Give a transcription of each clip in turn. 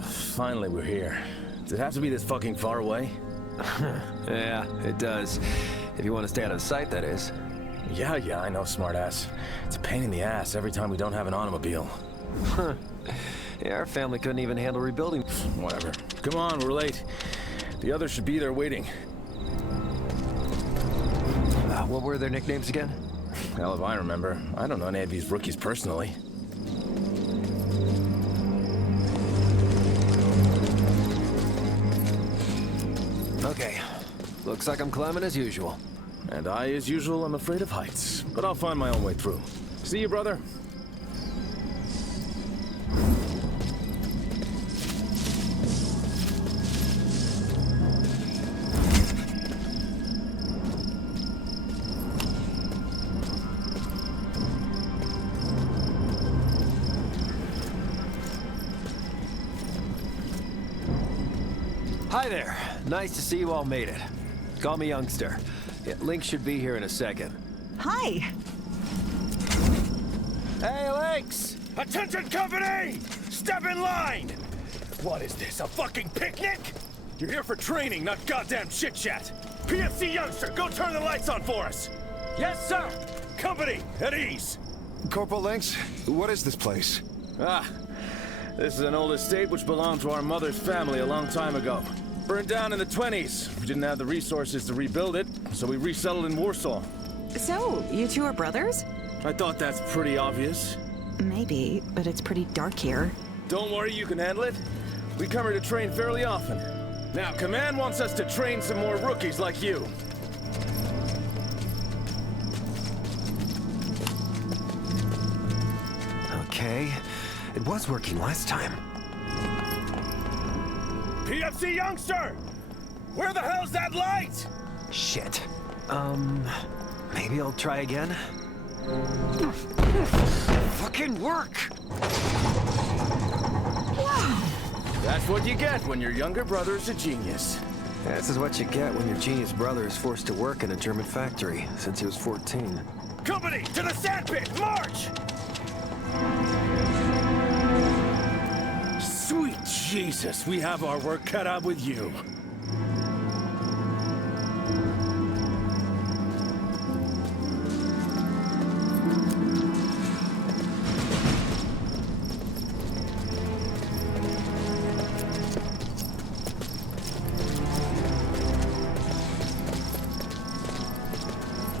Finally we're here. Does it have to be this fucking far away? Yeah, it does. If you want to stay out of sight, that is. Yeah, I know, smartass. It's a pain in the ass every time we don't have an automobile. Yeah, our family couldn't even handle rebuilding. Whatever. Come on, we're late. The others should be there waiting. What were their nicknames again? Hell if I remember. I don't know any of these rookies personally. Okay. Looks like I'm climbing as usual. And I, as usual, am afraid of heights. But I'll find my own way through. See you, brother. Hi there. Nice to see you all made it. Call me Youngster. Yeah, Link should be here in a second. Hi. Hey, Lynx! Attention, company! Step in line! What is this, a fucking picnic? You're here for training, not goddamn chit-chat. PFC Youngster, go turn the lights on for us! Yes, sir! Company, at ease! Corporal Lynx, what is this place? This is an old estate which belonged to our mother's family a long time ago. Burned down in the 20s. We didn't have the resources to rebuild it, so we resettled in Warsaw. So, you two are brothers? I thought that's pretty obvious. Maybe, but it's pretty dark here. Don't worry, you can handle it. We come here to train fairly often. Now, Command wants us to train some more rookies like you. Okay. It was working last time. PFC Youngster! Where the hell's that light? Shit. Maybe I'll try again? Fucking work! That's what you get when your younger brother's a genius. This is what you get when your genius brother is forced to work in a German factory since he was 14. Company, to the sandpit, march! Sweet Jesus, we have our work cut out with you.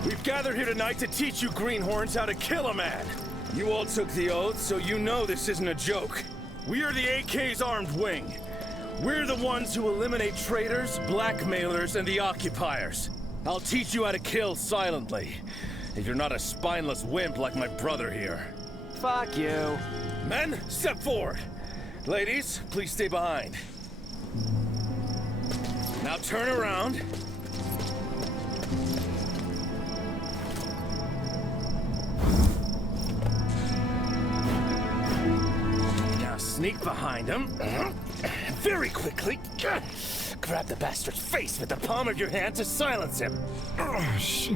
We've gathered here tonight to teach you greenhorns how to kill a man. You all took the oath, so you know this isn't a joke. We are the AK's armed wing. We're the ones who eliminate traitors, blackmailers, and the occupiers. I'll teach you how to kill silently, if you're not a spineless wimp like my brother here. Fuck you. Men, step forward. Ladies, please stay behind. Now turn around. Sneak behind him. Very quickly. Grab the bastard's face with the palm of your hand to silence him.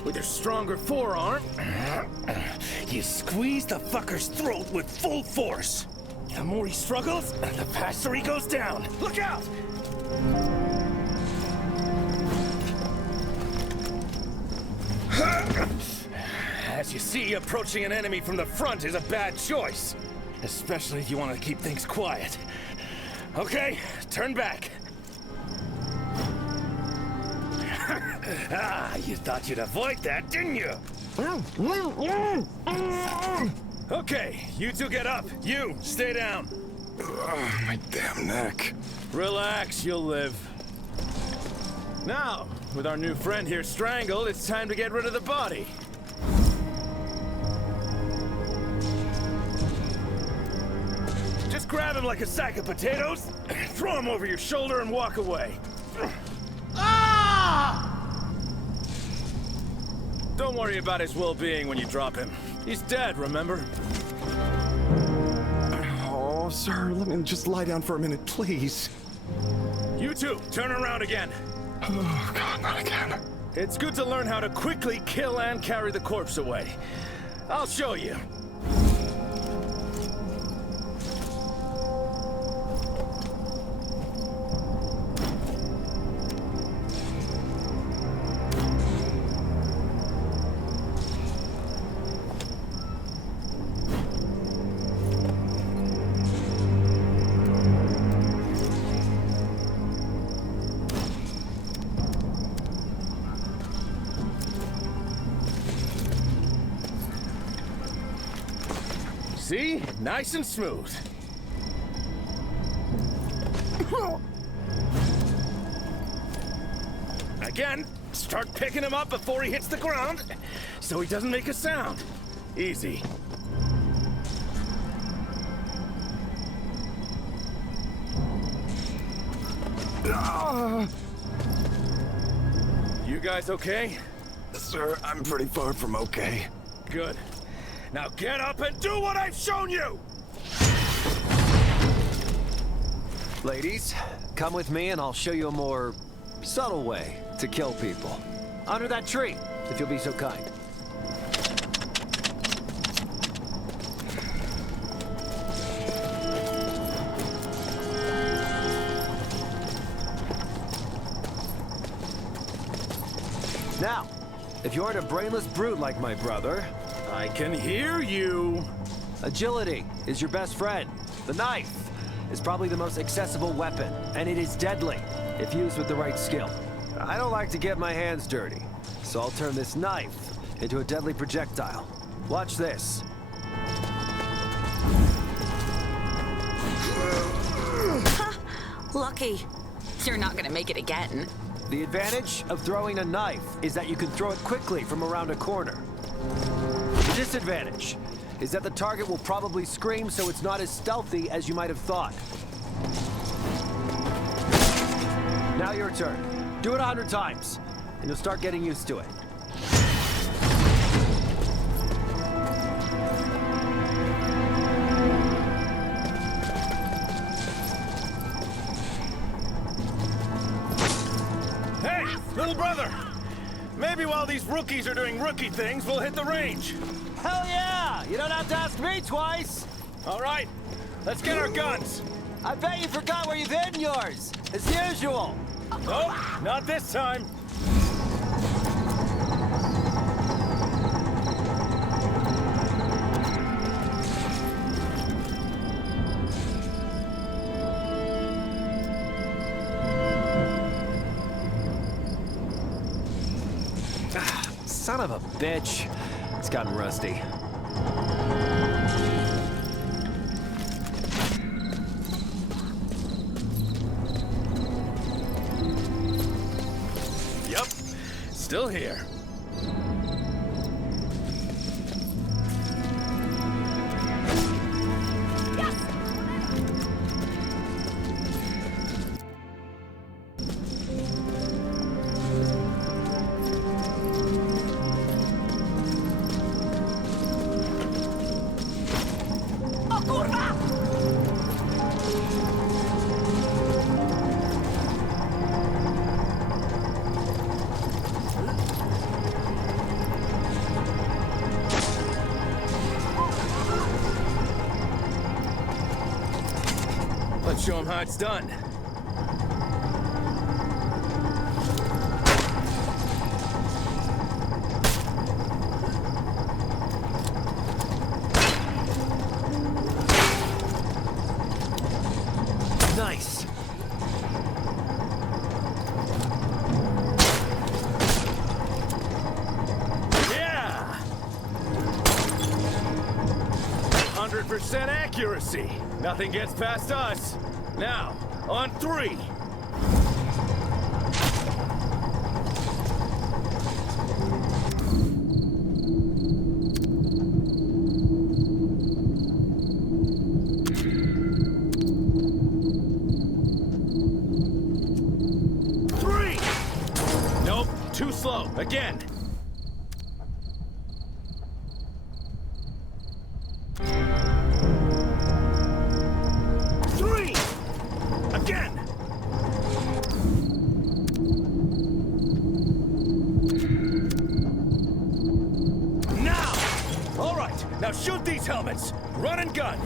With your stronger forearm, you squeeze the fucker's throat with full force. The more he struggles, the faster he goes down. Look out! As you see, approaching an enemy from the front is a bad choice. Especially if you want to keep things quiet. Okay, turn back. You thought you'd avoid that, didn't you? Okay, you two get up. You, stay down. My damn neck. Relax, you'll live. Now, with our new friend here strangled, it's time to get rid of the body. Just grab him like a sack of potatoes, throw him over your shoulder and walk away. Don't worry about his well-being when you drop him. He's dead, remember? Oh, sir, let me just lie down for a minute, please. You two, turn around again. Oh, God, not again. It's good to learn how to quickly kill and carry the corpse away. I'll show you. See? Nice and smooth. Again, start picking him up before he hits the ground, so he doesn't make a sound. Easy. You guys okay? Sir, I'm pretty far from okay. Good. Now get up and do what I've shown you! Ladies, come with me and I'll show you a more subtle way to kill people. Under that tree, if you'll be so kind. Now, if you aren't a brainless brute like my brother, I can hear you! agility is your best friend. The knife is probably the most accessible weapon, and it is deadly if used with the right skill. I don't like to get my hands dirty, so I'll turn this knife into a deadly projectile. Watch this. Lucky. You're not gonna make it again. The advantage of throwing a knife is that you can throw it quickly from around a corner. The disadvantage is that the target will probably scream, so it's not as stealthy as you might have thought. Now your turn. Do it 100 times, and you'll start getting used to it. Hey, little brother! Maybe while these rookies are doing rookie things, we'll hit the range. Hell yeah! You don't have to ask me twice! All right, let's get our guns. I bet you forgot where you've hidden yours, as usual! Nope, not this time. Son of a bitch. It's gotten rusty. Yep, still here. Let's show him how it's done. Nice. Yeah! 100% accuracy. Nothing gets past us. Now, on 3. Nope, too slow. Again. Again! Now! All right, now shoot these helmets. Run and gun.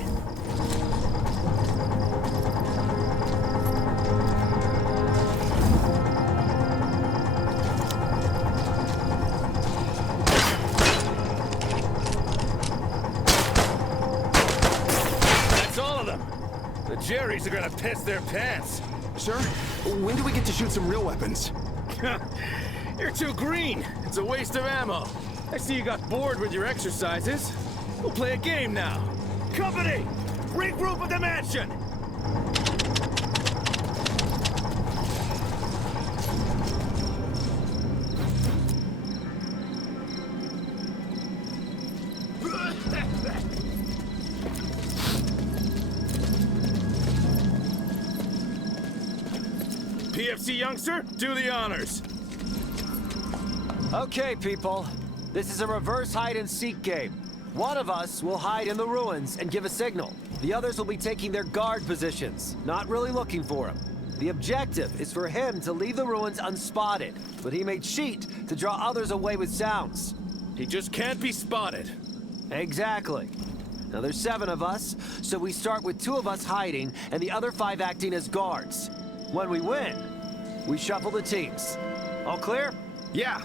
That's all of them. The Jerrys are gonna piss their pants. Sir, when do we get to shoot some real weapons? You're too green. It's a waste of ammo. I see you got bored with your exercises. We'll play a game now. Company! Regroup at the mansion! PFC youngster, do the honors. Okay, people. This is a reverse hide-and-seek game. One of us will hide in the ruins and give a signal. The others will be taking their guard positions, not really looking for him. The objective is for him to leave the ruins unspotted, but he may cheat to draw others away with sounds. He just can't be spotted. Exactly. Now there's 7 of us, so we start with 2 of us hiding and the other 5 acting as guards. When we win, we shuffle the teams. All clear? Yeah.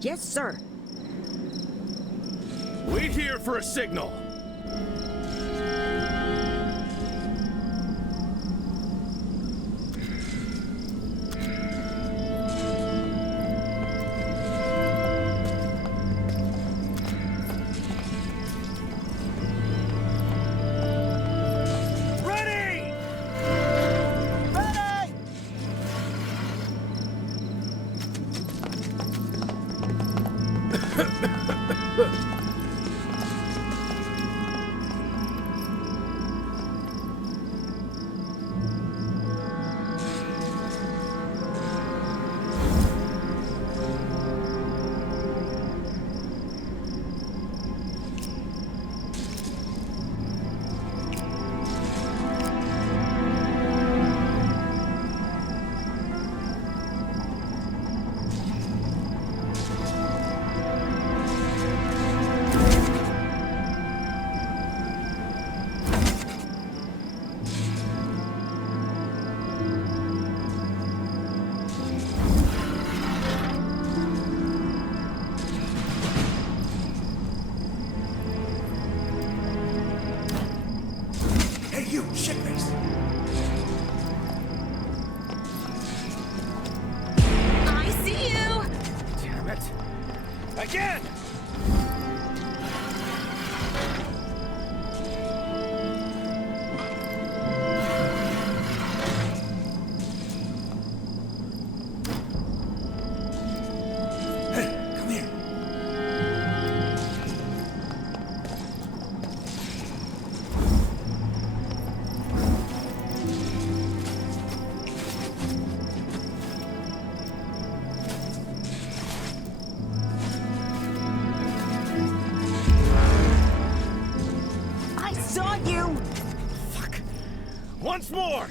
Yes, sir. Wait here for a signal. Ready! Ready! Hey, you, shitface! I see you! Damn it. Again! Hey, come here. I saw you! Once more!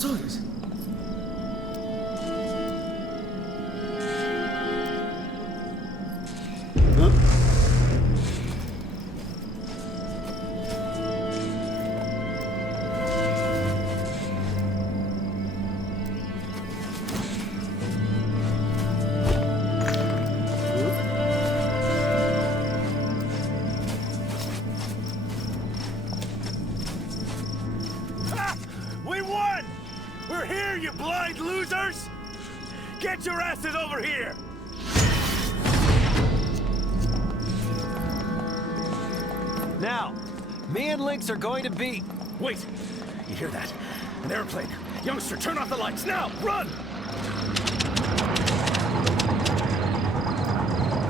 Co jest? We won! We're here, you blind losers! Get your asses over here! Now, me and Lynx are going to beat... Wait! You hear that? An airplane! Youngster, turn off the lights now! Run!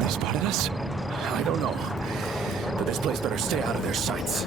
They spotted us? I don't know. But this place better stay out of their sights.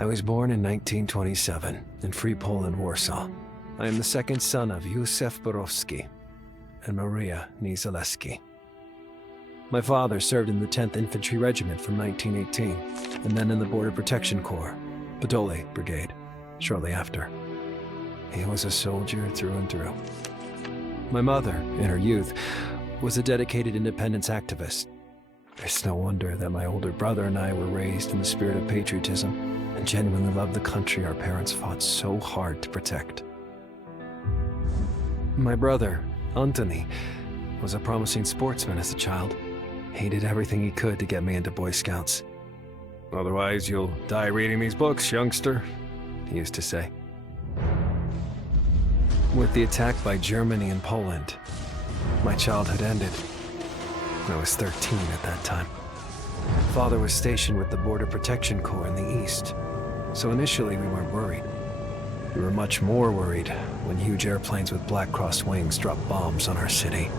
I was born in 1927 in Free Poland, Warsaw. I am the second son of Józef Borowski and Maria Niezaleski. My father served in the 10th Infantry Regiment from 1918, and then in the Border Protection Corps, Podole Brigade, shortly after. He was a soldier through and through. My mother, in her youth, was a dedicated independence activist. It's no wonder that my older brother and I were raised in the spirit of patriotism and genuinely loved the country our parents fought so hard to protect. My brother, Antoni, was a promising sportsman as a child. He did everything he could to get me into Boy Scouts. "Otherwise, you'll die reading these books, youngster," he used to say. With the attack by Germany in Poland, my childhood ended. I was 13 at that time. Father was stationed with the Border Protection Corps in the east, so initially we weren't worried. We were much more worried when huge airplanes with Black Cross wings dropped bombs on our city.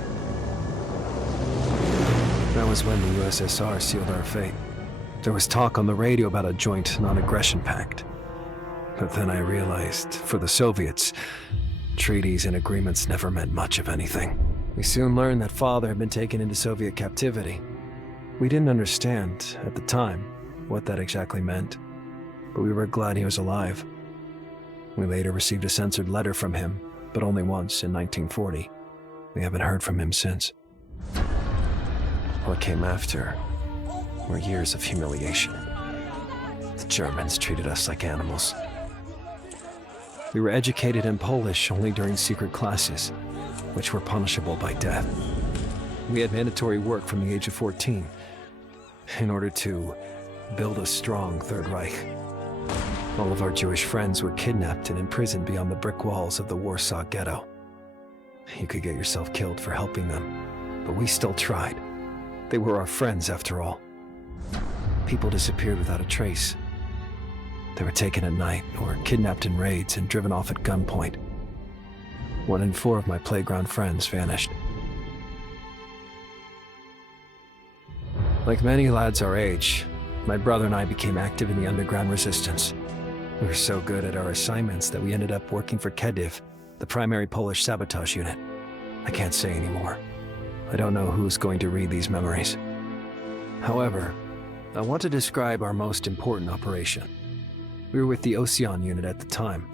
That was when the USSR sealed our fate. There was talk on the radio about a joint non-aggression pact. But then I realized, for the Soviets, treaties and agreements never meant much of anything. We soon learned that Father had been taken into Soviet captivity. We didn't understand, at the time, what that exactly meant, but we were glad he was alive. We later received a censored letter from him, but only once in 1940. We haven't heard from him since. What came after were years of humiliation. The Germans treated us like animals. We were educated in Polish only during secret classes, which were punishable by death. We had mandatory work from the age of 14 in order to build a strong Third Reich. All of our Jewish friends were kidnapped and imprisoned beyond the brick walls of the Warsaw Ghetto. You could get yourself killed for helping them, but we still tried. They were our friends, after all. People disappeared without a trace. They were taken at night or kidnapped in raids and driven off at gunpoint. 1 in 4 of my playground friends vanished. Like many lads our age, my brother and I became active in the underground resistance. We were so good at our assignments that we ended up working for Kediv, the primary Polish sabotage unit. I can't say anymore. I don't know who's going to read these memories. However, I want to describe our most important operation. We were with the Ocean unit at the time.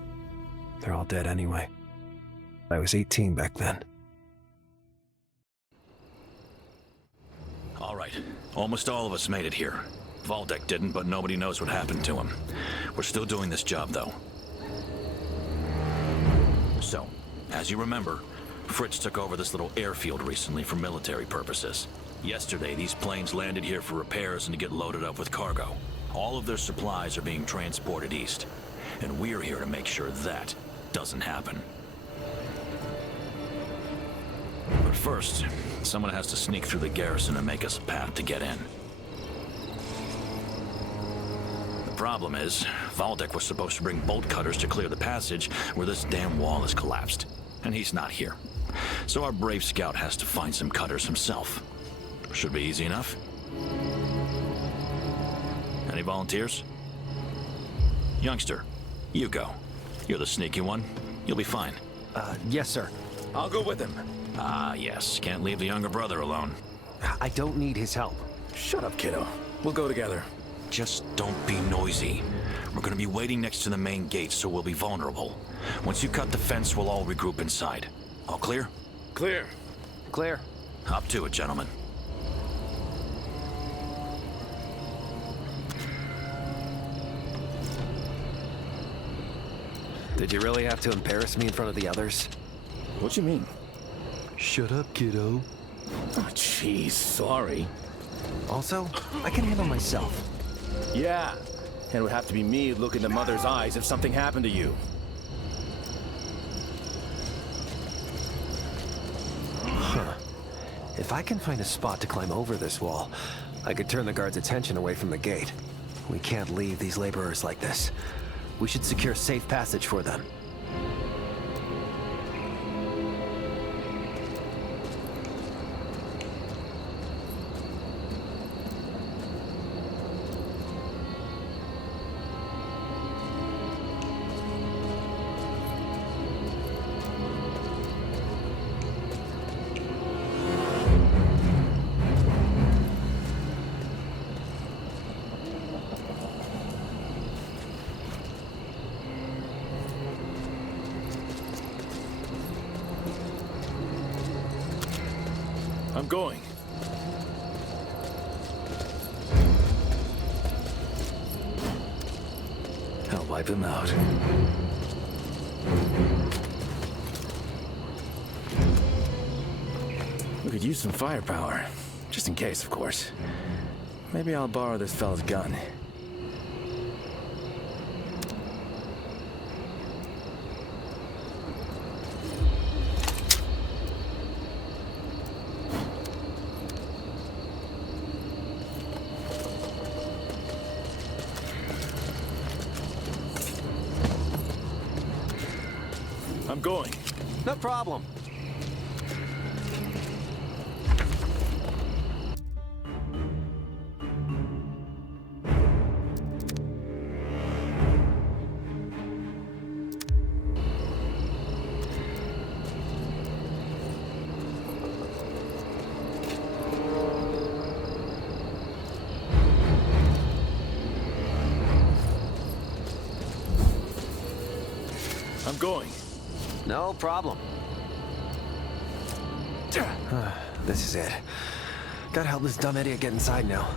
They're all dead anyway. I was 18 back then. All right. Almost all of us made it here. Valdek didn't, but nobody knows what happened to him. We're still doing this job, though. So, as you remember, Fritz took over this little airfield recently for military purposes. Yesterday, these planes landed here for repairs and to get loaded up with cargo. All of their supplies are being transported east, and we're here to make sure that doesn't happen. But first, someone has to sneak through the garrison and make us a path to get in. The problem is, Valdek was supposed to bring bolt cutters to clear the passage where this damn wall has collapsed. and he's not here. So our brave scout has to find some cutters himself. Should be easy enough. Any volunteers? Youngster, you go. You're the sneaky one. You'll be fine. Yes, sir. I'll go with him. Ah, yes. Can't leave the younger brother alone. I don't need his help. Shut up, kiddo. We'll go together. Just don't be noisy. We're gonna be waiting next to the main gate, so we'll be vulnerable. Once you cut the fence, we'll all regroup inside. All clear? Clear. Clear. Up to it, gentlemen. Did you really have to embarrass me in front of the others? What you mean? Shut up, kiddo. Oh, jeez, sorry. Also, I can handle myself. Yeah, and it would have to be me who'd look into Mother's eyes if something happened to you. If I can find a spot to climb over this wall, I could turn the guards' attention away from the gate. We can't leave these laborers like this. We should secure safe passage for them. I'm going. I'll wipe him out. We could use some firepower. Just in case, of course. Maybe I'll borrow this fella's gun. I'm going. No problem. I'm going. No problem. This is it. Gotta help this dumb idiot get inside now.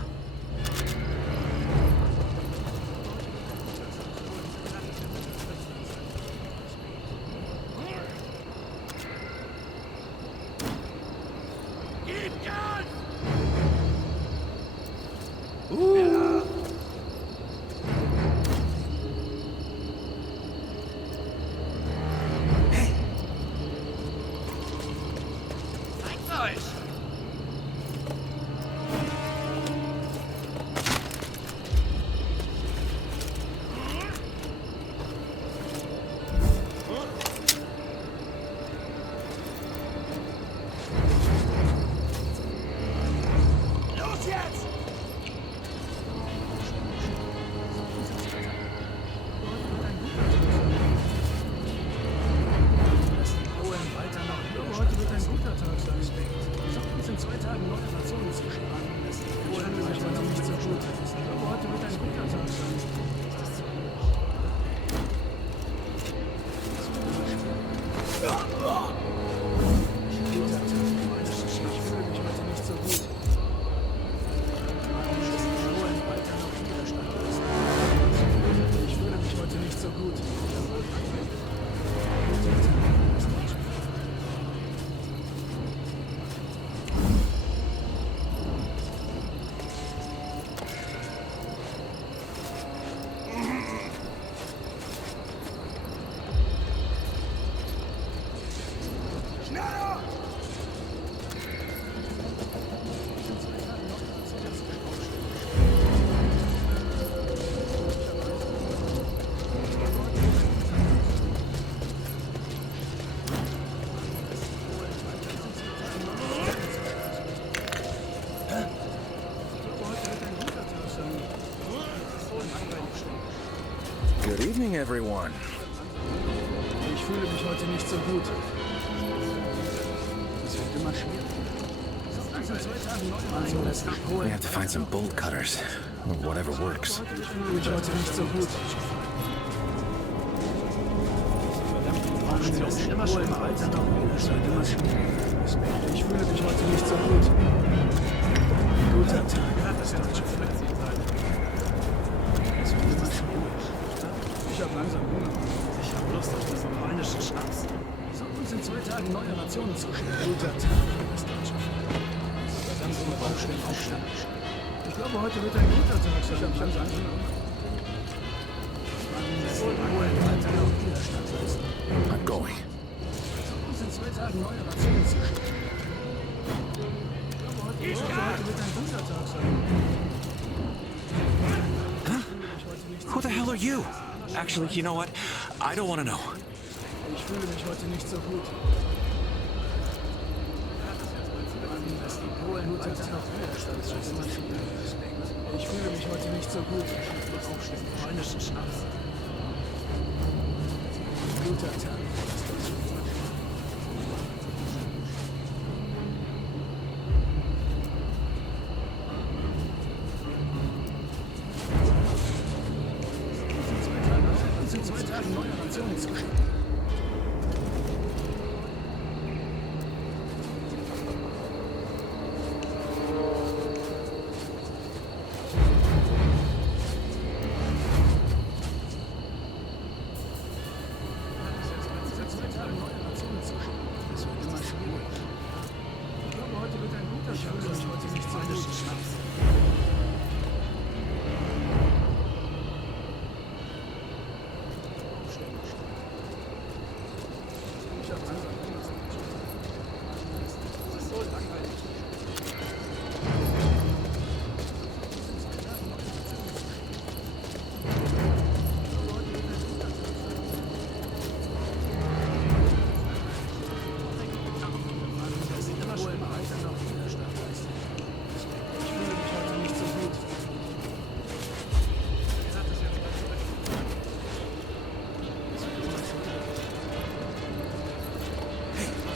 everyone. Ich fühle mich heute nicht so gut. Es wird immer schwieriger. We have to find some bolt cutters. Or whatever works. Ich fühle mich heute nicht so gut. Es wird immer schlimmer, Alter. Es wird immer schwieriger. Ich fühle mich heute nicht so gut. Guter Tag. Das deutsche Fleck. Es wird immer schwieriger. Ich hab langsam Hunger. Ich hab Lust auf diesen polnischen Schnaps. Soll uns in 2 Tagen neue Rationen zustellen. Guter Tag. Das deutsche Fleck. Das ganze Baustellen aufstellen. Ich glaube, heute wird ein guter Tag. Ich hab langsam Hunger. I'm going. Uns in 2 Tagen neue Rationen zustellen. Ich glaube, heute wird ein guter Tag sein. Who the hell are you? Actually, you know what? I don't want to know. Ich fühle mich heute nicht so gut. Dass die Polen guter Tag Ich fühle mich heute nicht so gut. Polnischen Schnaps. Guter Tag. Uns in 2 Tagen neue Rationen zustellen.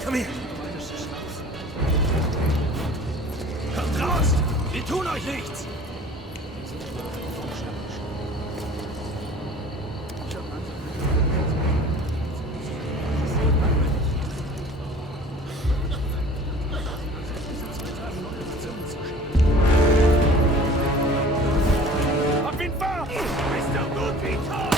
Come here. Kommt raus! Wir tun euch nichts! Hab ihn wahr! Ist doch gut wie tot!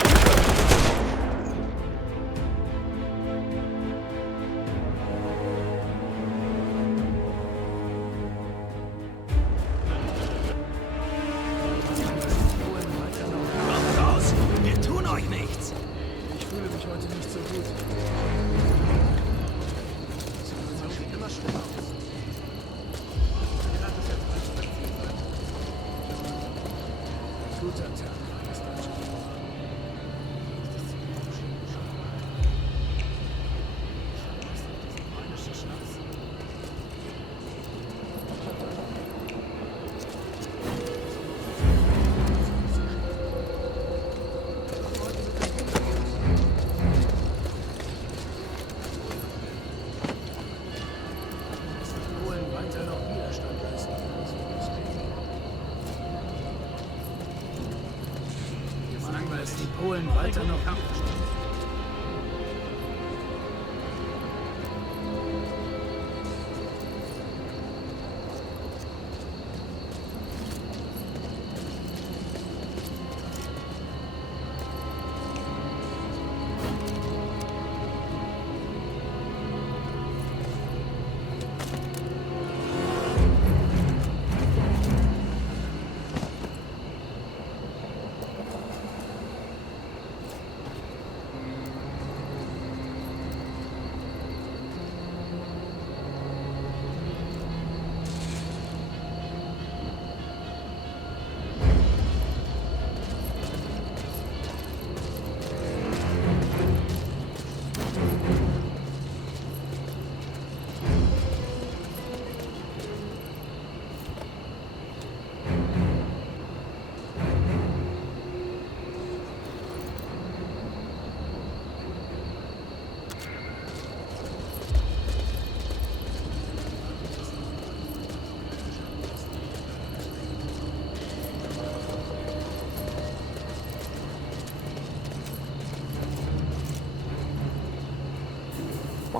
Kommt raus! Wir tun euch nichts! Ich fühle mich heute nicht so gut. Es sieht immer schlimmer aus. Guter Tag. Das deutsche polnische Schnaps. Polen weiter noch Widerstand leisten. Solange es die Polen weiter noch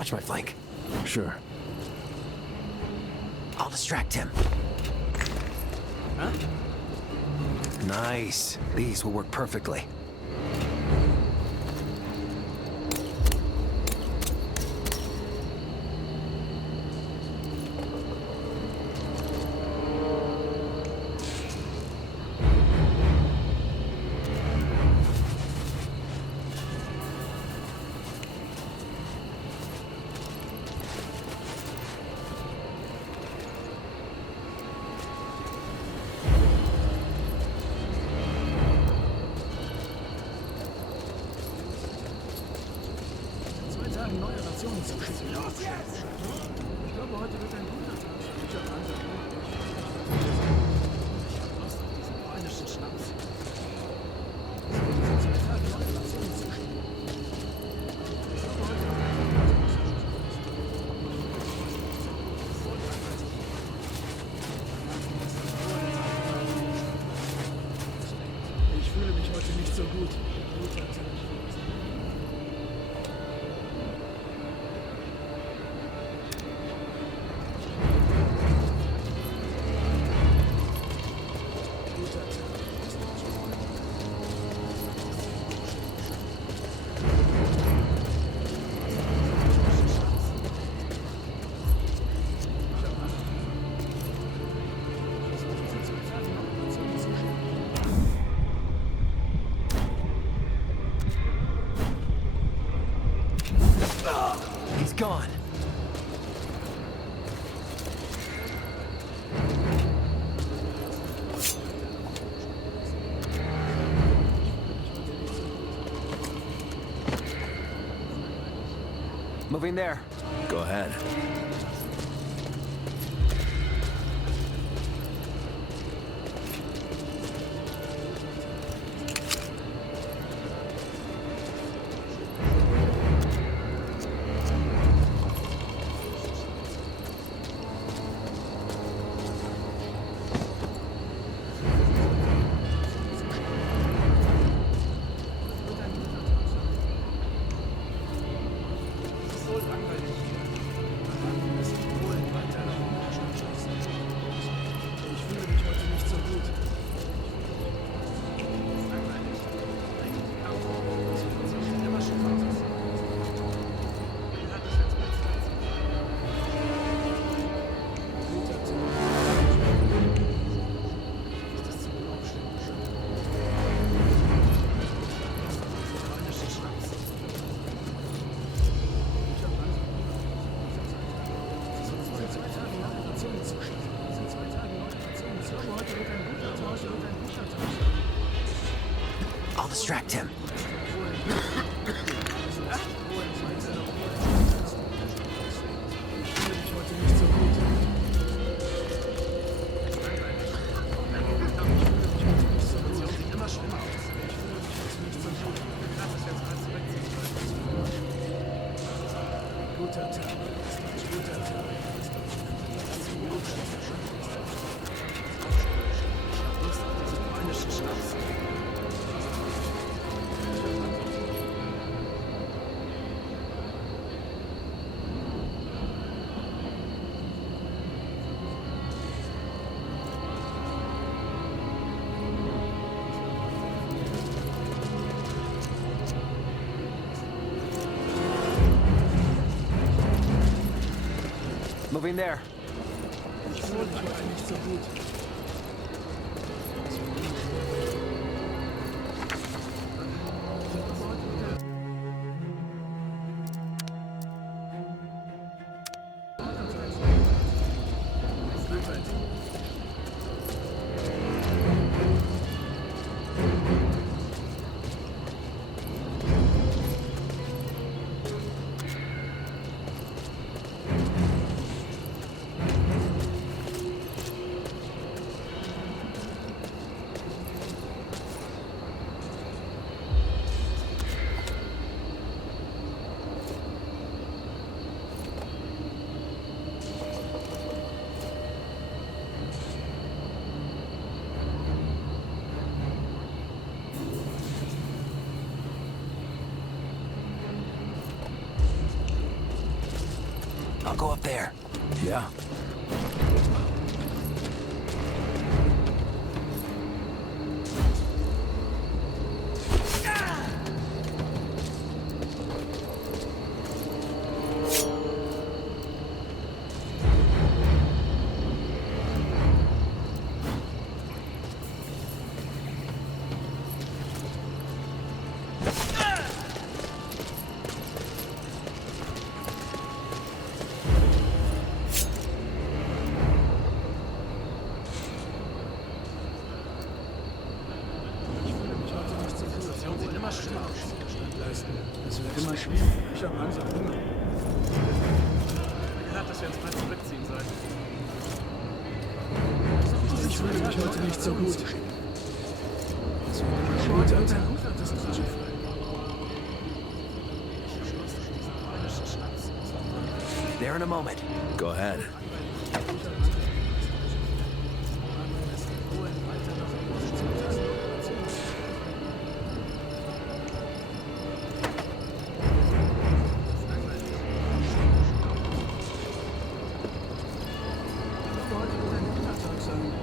Watch my flank. Sure. I'll distract him. Huh? Nice. These will work perfectly. Neue Rationen zu schicken. Ich glaube, heute wird ein guter Tag für Richard Hunter. Ich hab Lust auf diesen polnischen Schnaps. Diese 2 Tage neue Rationen zu schicken. Ich glaube, heute wird ein guter Tag für Ich fühle mich heute nicht so gut. Guter Tag. He's gone. Moving there. Go ahead. I'll distract him. Moving there. Ich fühle mich heute nicht so gut. I'll go up there. Yeah. Es wird immer schwieriger. Ich habe langsam Hunger. Gehört, dass wir uns bald zurückziehen sollten. Ich fühle mich heute nicht so gut. Es wird immer schwieriger. Das ist Schiff. There in a moment. Go ahead.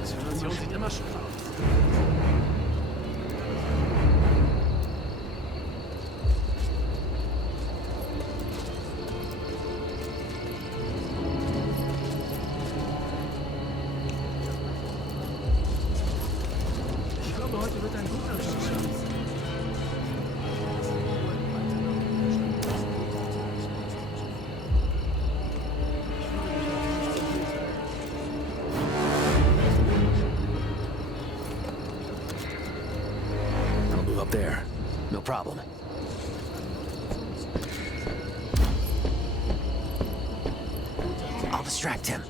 Die Situation sieht immer schlimmer aus. Ich glaube, heute wird ein guter Tag. I'll move up there. No problem. I'll distract him.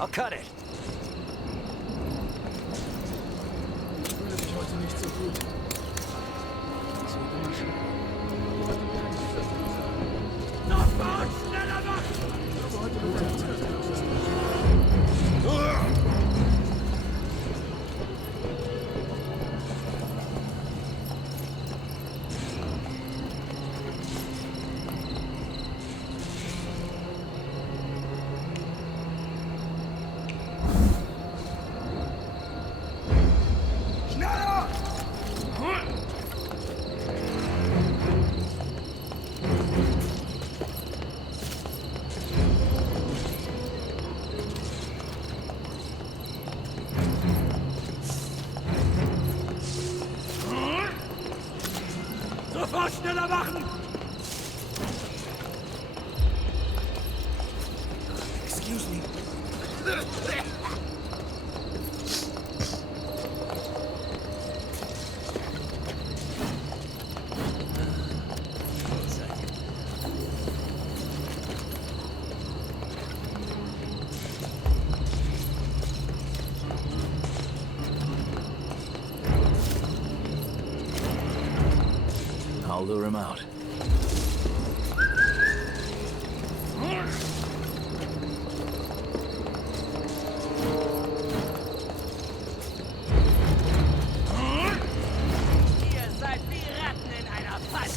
I'll cut it. Ich fühle mich heute nicht so gut. Es wird immer schlimmer. Nach vorn, schneller machen! Ich glaube, heute wird ein guter Tag. Sofort schneller machen! Excuse me. I'll lure him out. Ihr seid wie Ratten in einer Falle.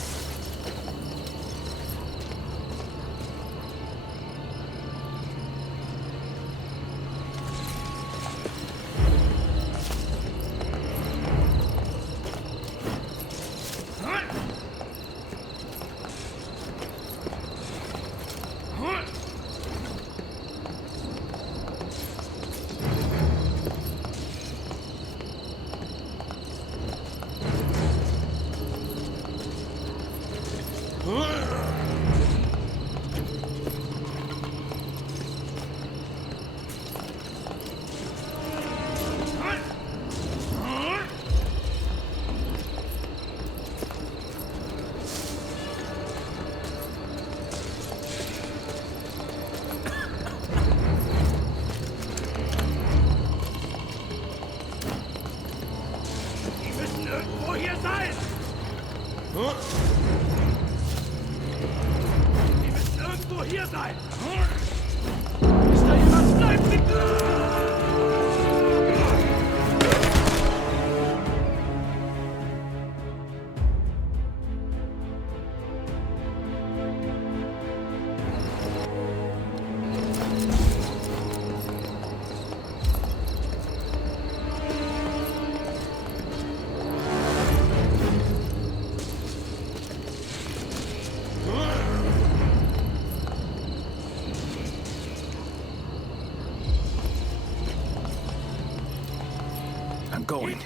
I'm going.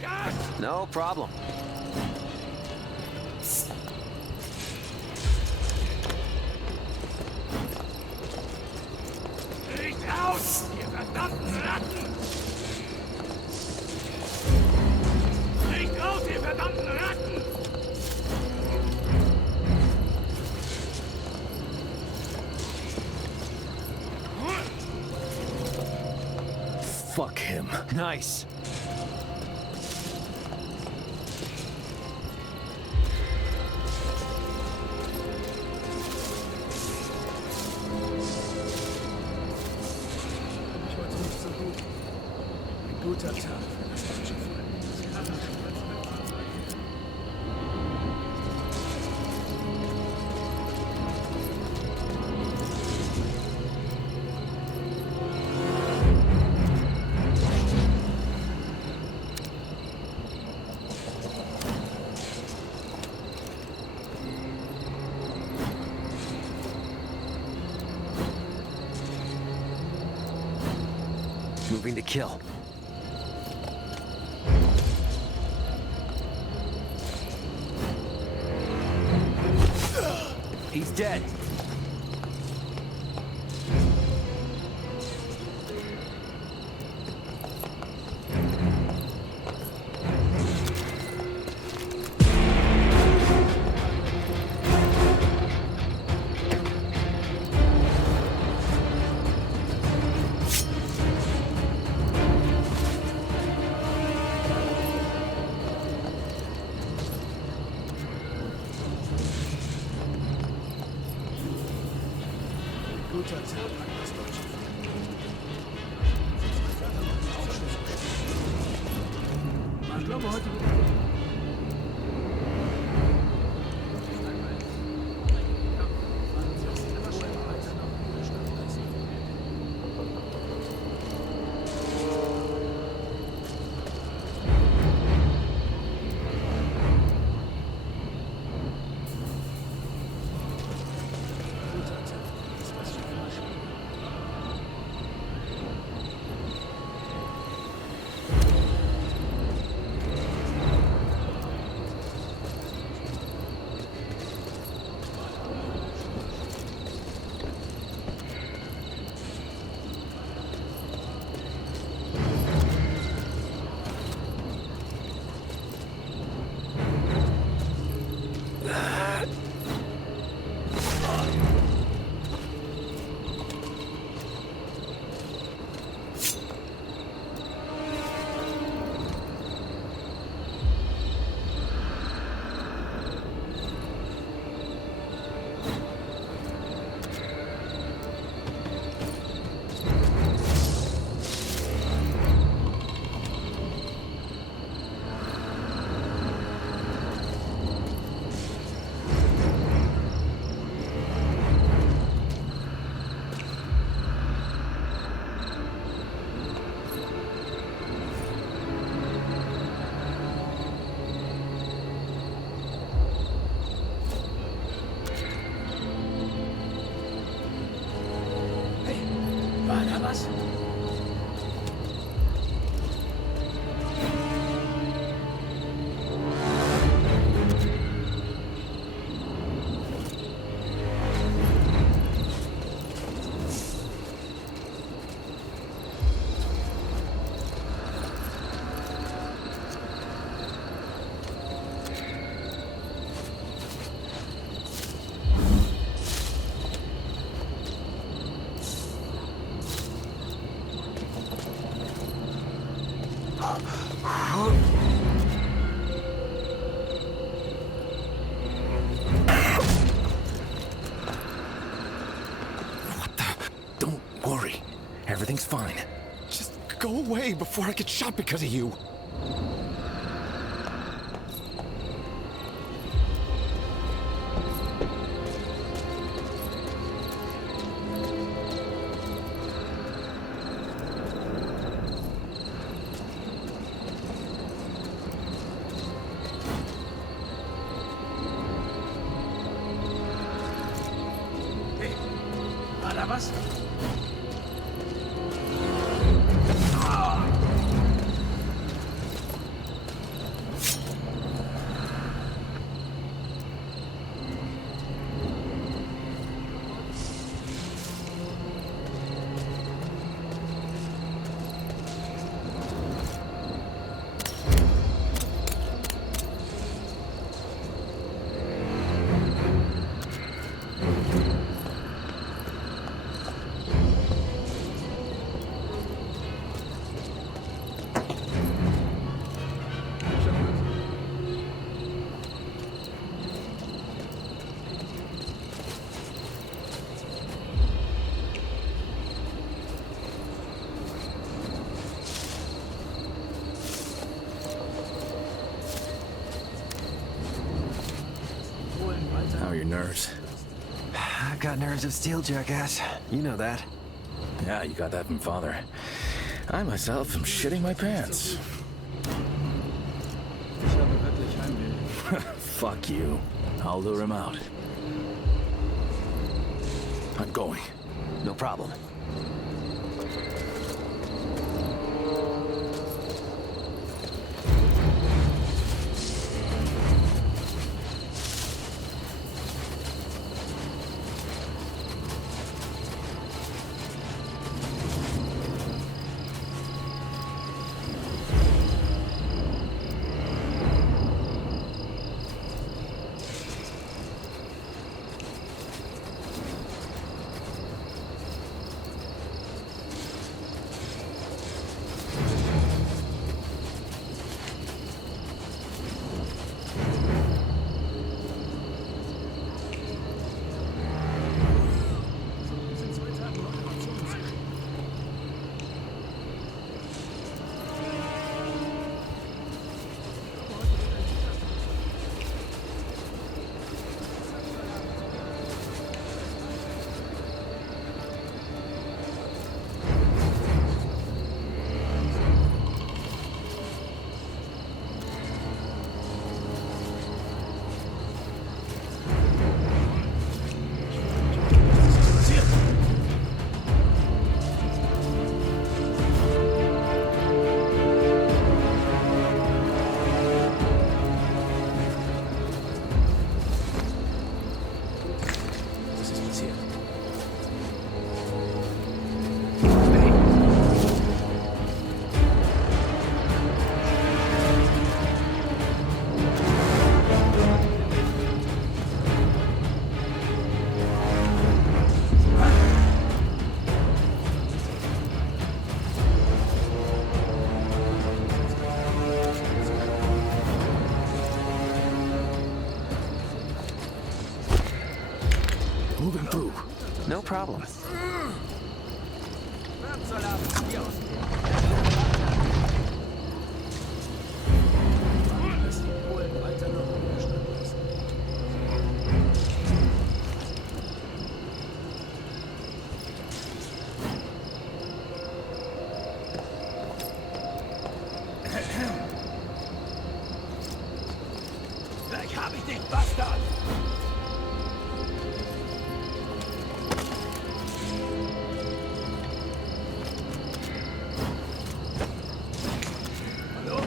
No problem. Nicht aus, ihr verdammten Ratten! Nicht aus, ihr verdammten Ratten! Fuck him. Nice. Ich heute nicht so gut. Ein guter Tag für das deutsche Volk. Sie haben schon als Moving to kill. He's dead. guter Tag für das deutsche Volk. Ich glaube heute. War da was? Don't worry. Everything's fine. Just go away before I get shot because of you. Hey, war da was? nerves. I've got nerves of steel, jackass. You know that. Yeah, you got that from Father. I myself am shitting my pants. Ich habe wirklich Heimweh. Fuck you. I'll lure him out. I'm going. No problem. Moving through. No problem. Lässt die Polen weiter noch im Widerstand lassen. Gleich hab ich den Bastard! Hallo?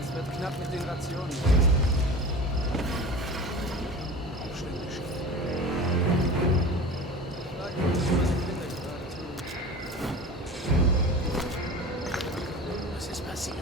Es wird knapp mit den Rationen. Aufständig. Frag mich, was meine Kinder gerade tun. Was ist passiert?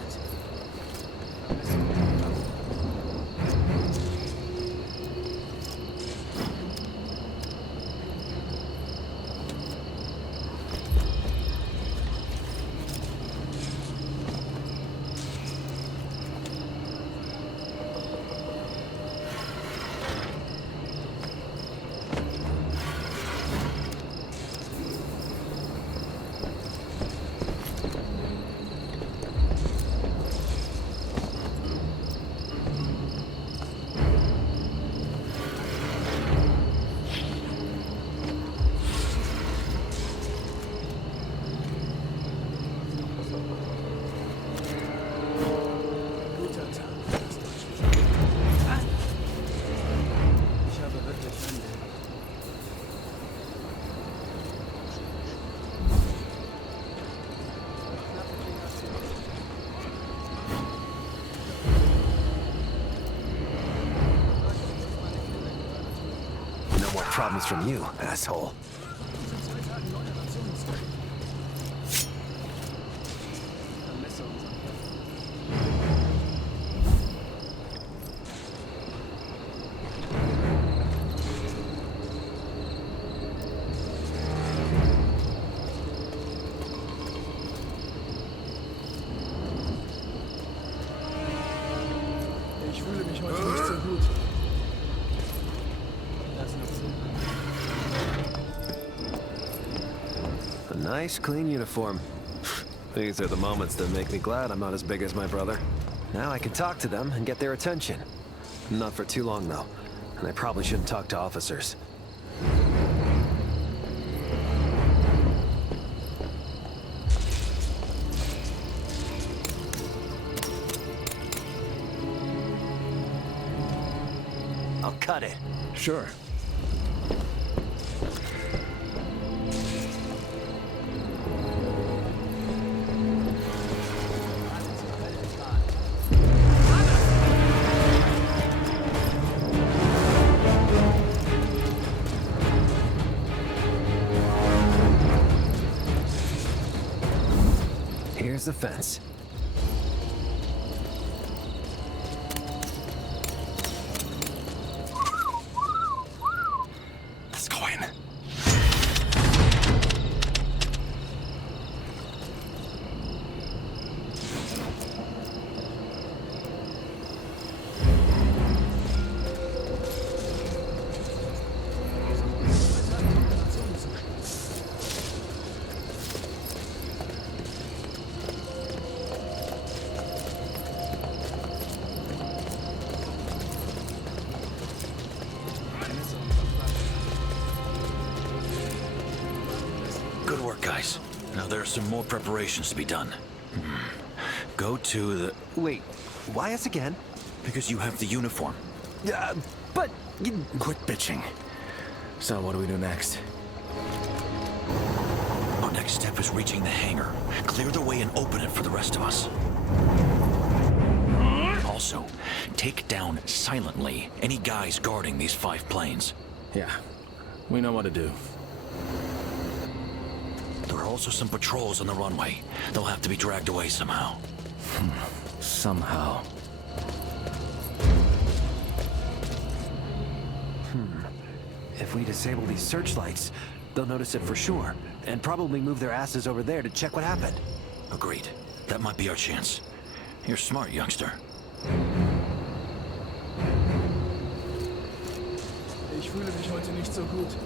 Guter Tag für das deutsche Volk. Ich habe wirklich Heimweh. Knapp mit den Rationen. Frag mich, was meine Kinder gerade tun. No more problems from you, asshole. Uns in 2 Tagen neue Rationen zu schicken. Vermesse unseren Plan. Nice, clean uniform. These are the moments that make me glad I'm not as big as my brother. Now I can talk to them and get their attention. Not for too long, though. And I probably shouldn't talk to officers. I'll cut it. Sure. Here's the fence. Let's go in. Good work, guys. Now there are some more preparations to be done. Go to the... Wait, why us again? Because you have the uniform. But... Quit bitching. So what do we do next? Our next step is reaching the hangar. Clear the way and open it for the rest of us. Also, take down silently any guys guarding these 5 planes. Yeah, we know what to do. There are also some patrols on the runway. They'll have to be dragged away somehow. Somehow. If we disable these searchlights, they'll notice it for sure, and probably move their asses over there to check what happened. Agreed. That might be our chance. You're smart, youngster. Ich fühle mich heute nicht so gut.